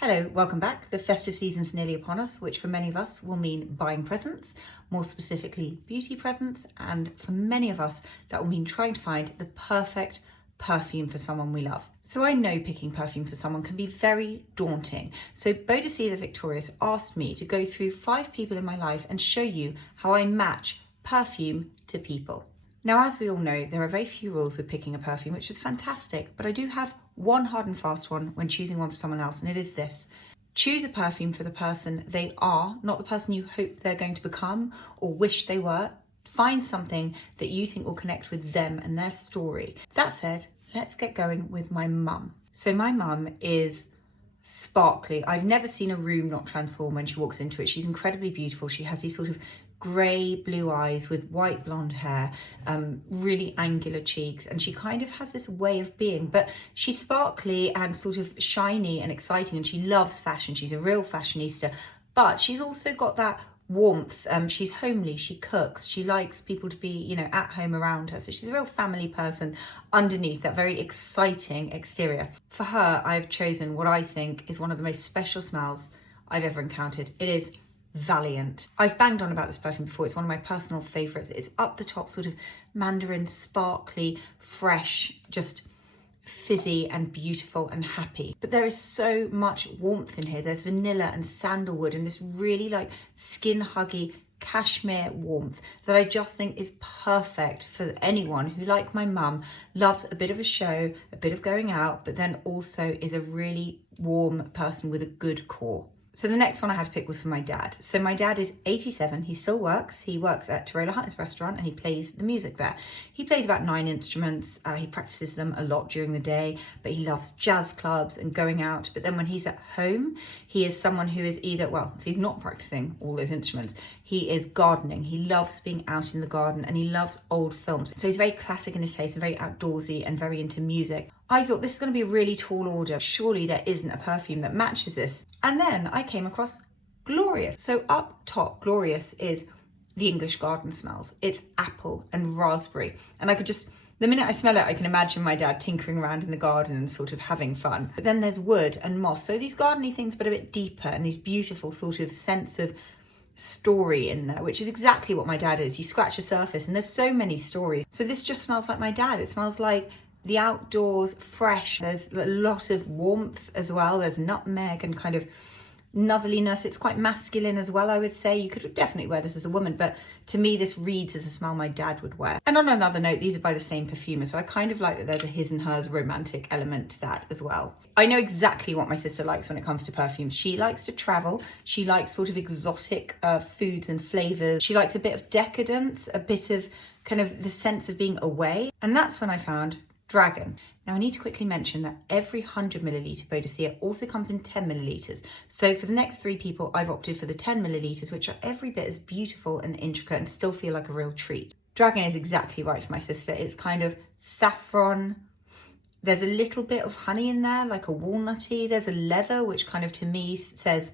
Hello, welcome back. The festive season's nearly upon us, which for many of us will mean buying presents, more specifically beauty presents, and for many of us that will mean trying to find the perfect perfume for someone we love. So I know picking perfume for someone can be very daunting. So Boadicea the Victorious asked me to go through 5 people in my life and show you how I match perfume to people. Now, as we all know, there are very few rules with picking a perfume, which is fantastic, but I do have one hard and fast one when choosing one for someone else, and it is this. Choose a perfume for the person they are, not the person you hope they're going to become or wish they were. Find something that you think will connect with them and their story. That said, let's get going with my mum. So my mum is sparkly. I've never seen a room not transform when she walks into it. She's incredibly beautiful. She has these sort of grey blue eyes with white blonde hair, really angular cheeks, and she kind of has this way of being, but she's sparkly and sort of shiny and exciting, and she loves fashion. She's a real fashionista, but she's also got that warmth. She's homely, she cooks, she likes people to be, at home around her. So she's a real family person underneath that very exciting exterior. For her, I've chosen what I think is one of the most special smells I've ever encountered. It is Valiant. I've banged on about this perfume before. It's one of my personal favorites. It's up the top, sort of mandarin, sparkly, fresh, just fizzy and beautiful and happy. But there is so much warmth in here. There's vanilla and sandalwood and this really skin huggy cashmere warmth that I just think is perfect for anyone who, like my mum, loves a bit of a show, a bit of going out, but then also is a really warm person with a good core. So the next one I had to pick was for my dad. So my dad is 87, he still works. He works at Torella Hutton's restaurant and he plays the music there. He plays about 9 instruments. He practices them a lot during the day, but he loves jazz clubs and going out. But then when he's at home, he is someone who is either, if he's not practicing all those instruments, he is gardening. He loves being out in the garden and he loves old films. So he's very classic in his taste and very outdoorsy and very into music. I thought this is going to be a really tall order. Surely there isn't a perfume that matches this. And then I came across Glorious. So up top, Glorious is the English garden smells. It's apple and raspberry. And the minute I smell it, I can imagine my dad tinkering around in the garden and sort of having fun. But then there's wood and moss. So these garden-y things, but a bit deeper, and these beautiful sort of sense of story in there, which is exactly what my dad is. You scratch the surface and there's so many stories. So this just smells like my dad. It smells like the outdoors, fresh. There's a lot of warmth as well. There's nutmeg and kind of nuzzliness. It's quite masculine as well, I would say. You could definitely wear this as a woman, but to me this reads as a smell my dad would wear. And on another note, these are by the same perfumer, so I kind of like that there's a his and hers romantic element to that as well. I know exactly what my sister likes when it comes to perfumes. She likes to travel. She likes sort of exotic foods and flavors. She likes a bit of decadence, a bit of kind of the sense of being away. And that's when I found Dragon. Now I need to quickly mention that every 100 milliliter Boadicea also comes in 10 milliliters. So for the next 3 people, I've opted for the 10 milliliters, which are every bit as beautiful and intricate and still feel like a real treat. Dragon is exactly right for my sister. It's kind of saffron. There's a little bit of honey in there, like a walnutty. There's a leather, which kind of to me says,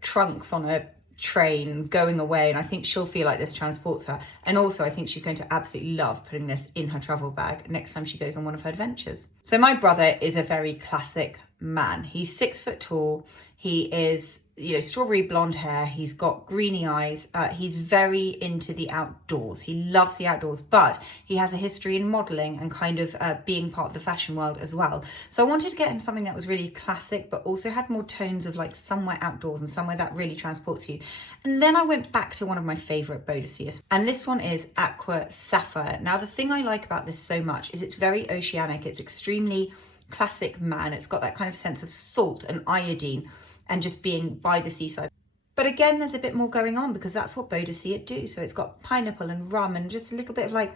trunks on a train going away, and I think she'll feel like this transports her. And also I think she's going to absolutely love putting this in her travel bag next time she goes on one of her adventures. So my brother is a very classic man. He's 6 foot tall. He is strawberry blonde hair. He's got greeny eyes. He's very into the outdoors. He loves the outdoors, but he has a history in modeling and kind of being part of the fashion world as well. So I wanted to get him something that was really classic, but also had more tones of somewhere outdoors and somewhere that really transports you. And then I went back to one of my favorite Boadiceas, and this one is Aqua Sapphire. Now, the thing I like about this so much is it's very oceanic. It's extremely classic man. It's got that kind of sense of salt and iodine and just being by the seaside. But again, there's a bit more going on because that's what Boadicea do. So it's got pineapple and rum and just a little bit of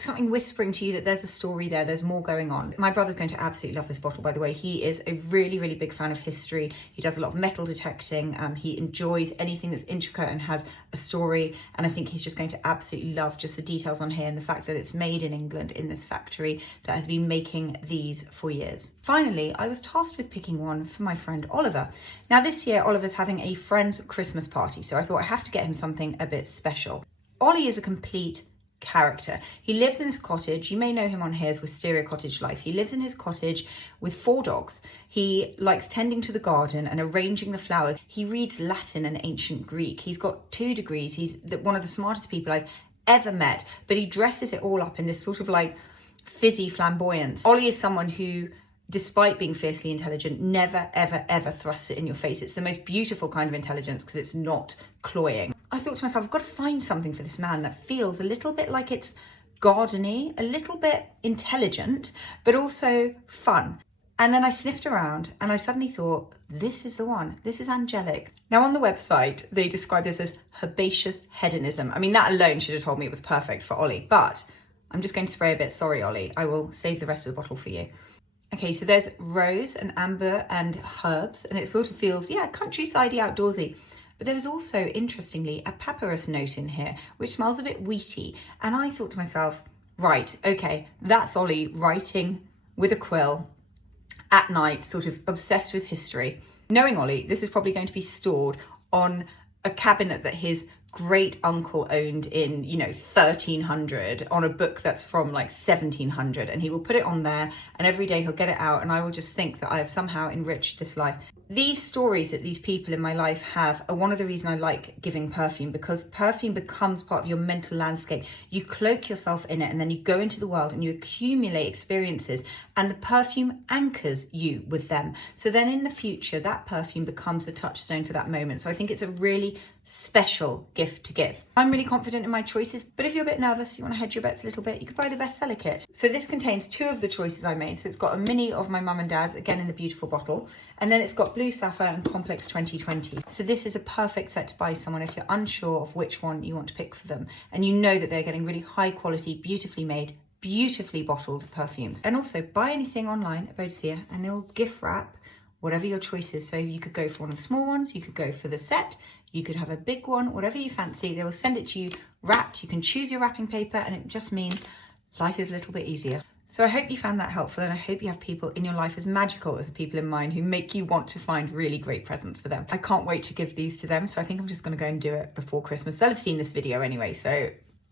something whispering to you that there's a story there, there's more going on. My brother's going to absolutely love this bottle, by the way. He is a really, really big fan of history. He does a lot of metal detecting. He enjoys anything that's intricate and has a story. And I think he's just going to absolutely love just the details on here and the fact that it's made in England in this factory that has been making these for years. Finally, I was tasked with picking one for my friend Oliver. Now this year, Oliver's having a friend's Christmas party, so I thought I have to get him something a bit special. Ollie is a complete character. He lives in his cottage. You may know him on here as Wisteria Cottage Life. He lives in his cottage with 4 dogs. He likes tending to the garden and arranging the flowers. He reads Latin and ancient Greek. He's got 2 degrees. He's one of the smartest people I've ever met, but he dresses it all up in this sort of like fizzy flamboyance. Ollie is someone who, despite being fiercely intelligent, never, ever, ever thrusts it in your face. It's the most beautiful kind of intelligence because it's not cloying. I thought to myself, I've got to find something for this man that feels a little bit like it's gardeny, a little bit intelligent, but also fun. And then I sniffed around and I suddenly thought, this is the one. This is angelic. Now on the website, they describe this as herbaceous hedonism. I mean, that alone should have told me it was perfect for Ollie, but I'm just going to spray a bit. Sorry, Ollie. I will save the rest of the bottle for you. Okay, so there's rose and amber and herbs, and it sort of feels, yeah, countryside-y, outdoorsy. But there was also, interestingly, a papyrus note in here, which smells a bit wheaty. And I thought to myself, right, okay, that's Ollie writing with a quill at night, sort of obsessed with history. Knowing Ollie, this is probably going to be stored on a cabinet that his great uncle owned in, 1300, on a book that's from like 1700, and he will put it on there, and every day he'll get it out, and I will just think that I have somehow enriched this life. These stories that these people in my life have are one of the reasons I like giving perfume, because perfume becomes part of your mental landscape. You cloak yourself in it, and then you go into the world and you accumulate experiences, and the perfume anchors you with them. So then in the future, that perfume becomes the touchstone for that moment. So I think it's a really special gift to give. I'm really confident in my choices, but if you're a bit nervous, you want to hedge your bets a little bit, you could buy the bestseller kit. So this contains 2 of the choices I made. So it's got a mini of my mum and dad's, again in the beautiful bottle, and then it's got Blue Sapphire and Complex 2020. So this is a perfect set to buy someone if you're unsure of which one you want to pick for them, and you know that they're getting really high quality, beautifully made, beautifully bottled perfumes. And also buy anything online at Boadicea and they'll gift wrap whatever your choice is. So you could go for one of the small ones, you could go for the set, you could have a big one, whatever you fancy. They will send it to you wrapped. You can choose your wrapping paper, and it just means life is a little bit easier. So I hope you found that helpful, and I hope you have people in your life as magical as the people in mine who make you want to find really great presents for them. I can't wait to give these to them, so I think I'm just going to go and do it before Christmas. They'll have seen this video anyway, so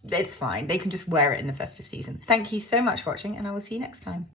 it's fine. They can just wear it in the festive season. Thank you so much for watching, and I will see you next time.